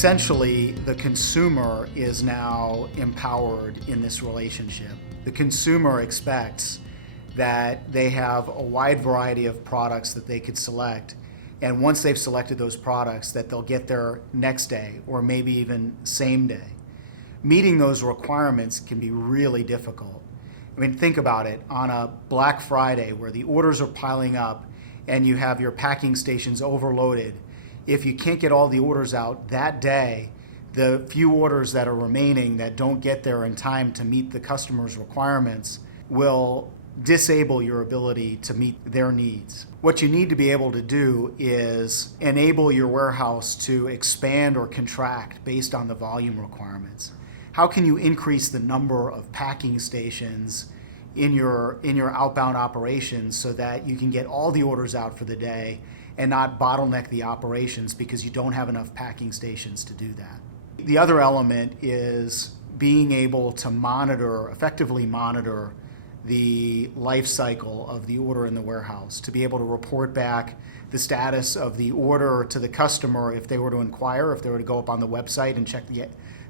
Essentially, the consumer is now empowered in this relationship. The consumer expects that they have a wide variety of products that they could select, and once they've selected those products, that they'll get there next day or maybe even same day. Meeting those requirements can be really difficult. I mean, think about it. On a Black Friday where the orders are piling up and you have your packing stations overloaded, if you can't get all the orders out that day, the few orders that are remaining that don't get there in time to meet the customer's requirements will disable your ability to meet their needs. What you need to be able to do is enable your warehouse to expand or contract based on the volume requirements. How can you increase the number of packing stations in your outbound operations so that you can get all the orders out for the day and not bottleneck the operations because you don't have enough packing stations to do that? The other element is being able to effectively monitor the life cycle of the order in the warehouse, to be able to report back the status of the order to the customer if they were to inquire, if they were to go up on the website and check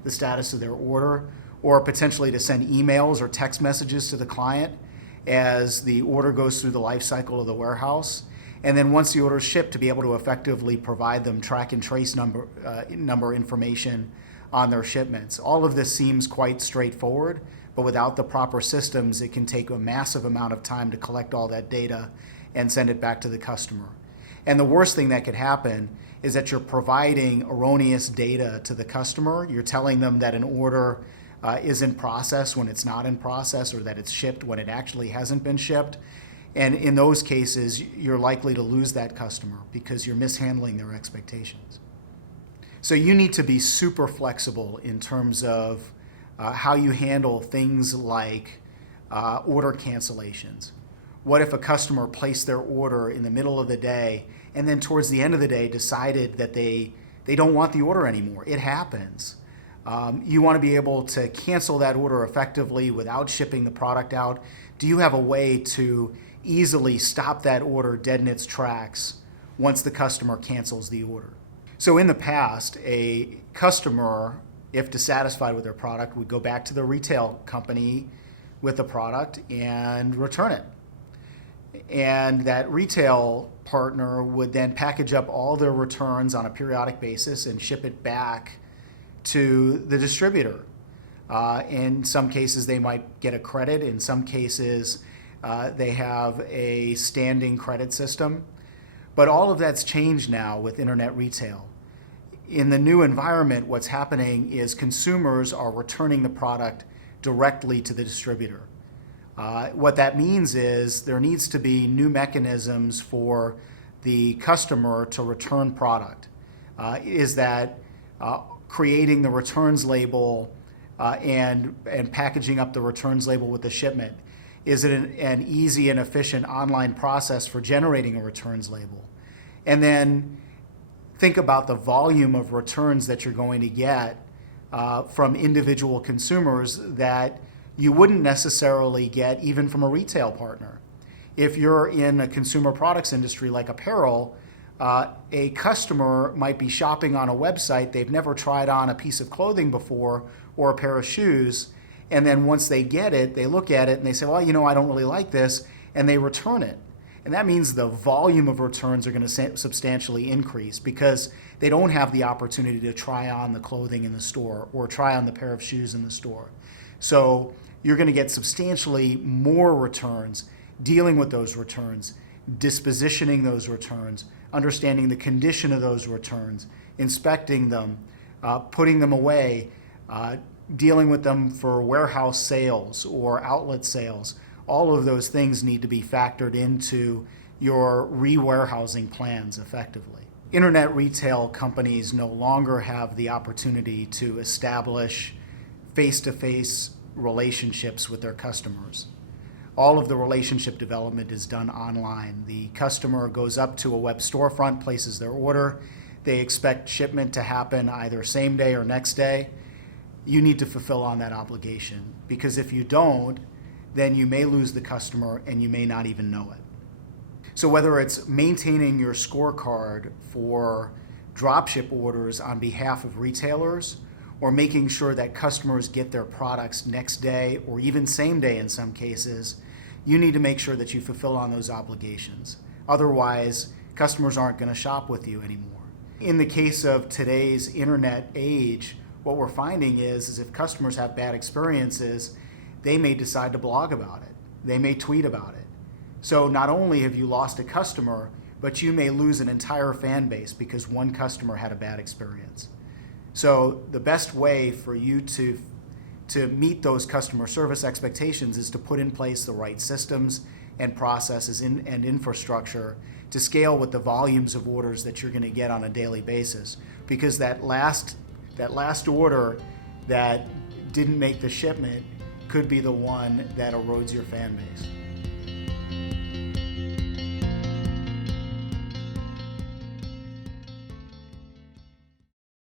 the status of their order, or potentially to send emails or text messages to the client as the order goes through the life cycle of the warehouse. And then once the order is shipped, to be able to effectively provide them track and trace number information on their shipments. All of this seems quite straightforward, but without the proper systems, it can take a massive amount of time to collect all that data and send it back to the customer. And the worst thing that could happen is that you're providing erroneous data to the customer. You're telling them that an order is in process when it's not in process, or that it's shipped when it actually hasn't been shipped. And in those cases, you're likely to lose that customer because you're mishandling their expectations. So you need to be super flexible in terms of how you handle things like order cancellations. What if a customer placed their order in the middle of the day and then towards the end of the day decided that they don't want the order anymore? It happens. You want to be able to cancel that order effectively without shipping the product out. Do you have a way to easily stop that order dead in its tracks once the customer cancels the order? So in the past, a customer, if dissatisfied with their product, would go back to the retail company with the product and return it. And that retail partner would then package up all their returns on a periodic basis and ship it back to the distributor. In some cases, they might get a credit. In some cases, they have a standing credit system. But all of that's changed now with internet retail. In the new environment, what's happening is consumers are returning the product directly to the distributor. What that means is there needs to be new mechanisms for the customer to return product. Is that creating the returns label and packaging up the returns label with the shipment? Is it an easy and efficient online process for generating a returns label? And then think about the volume of returns that you're going to get from individual consumers that you wouldn't necessarily get even from a retail partner. If you're in a consumer products industry like apparel, a customer might be shopping on a website, they've never tried on a piece of clothing before or a pair of shoes, and then once they get it, they look at it and they say, well, I don't really like this, and they return it. And that means the volume of returns are going to substantially increase because they don't have the opportunity to try on the clothing in the store or try on the pair of shoes in the store. So you're going to get substantially more returns, dealing with those returns, dispositioning those returns, understanding the condition of those returns, inspecting them, putting them away, dealing with them for warehouse sales or outlet sales. All of those things need to be factored into your re-warehousing plans effectively. Internet retail companies no longer have the opportunity to establish face-to-face relationships with their customers. All of the relationship development is done online. The customer goes up to a web storefront, places their order. They expect shipment to happen either same day or next day. You need to fulfill on that obligation, because if you don't, then you may lose the customer and you may not even know it. So whether it's maintaining your scorecard for dropship orders on behalf of retailers, or making sure that customers get their products next day or even same day in some cases, you need to make sure that you fulfill on those obligations. Otherwise, customers aren't going to shop with you anymore. In the case of today's internet age, what we're finding is if customers have bad experiences, they may decide to blog about it. They may tweet about it. So not only have you lost a customer, but you may lose an entire fan base because one customer had a bad experience. So the best way for you to meet those customer service expectations is to put in place the right systems and processes and infrastructure to scale with the volumes of orders that you're going to get on a daily basis. Because that last order that didn't make the shipment could be the one that erodes your fan base.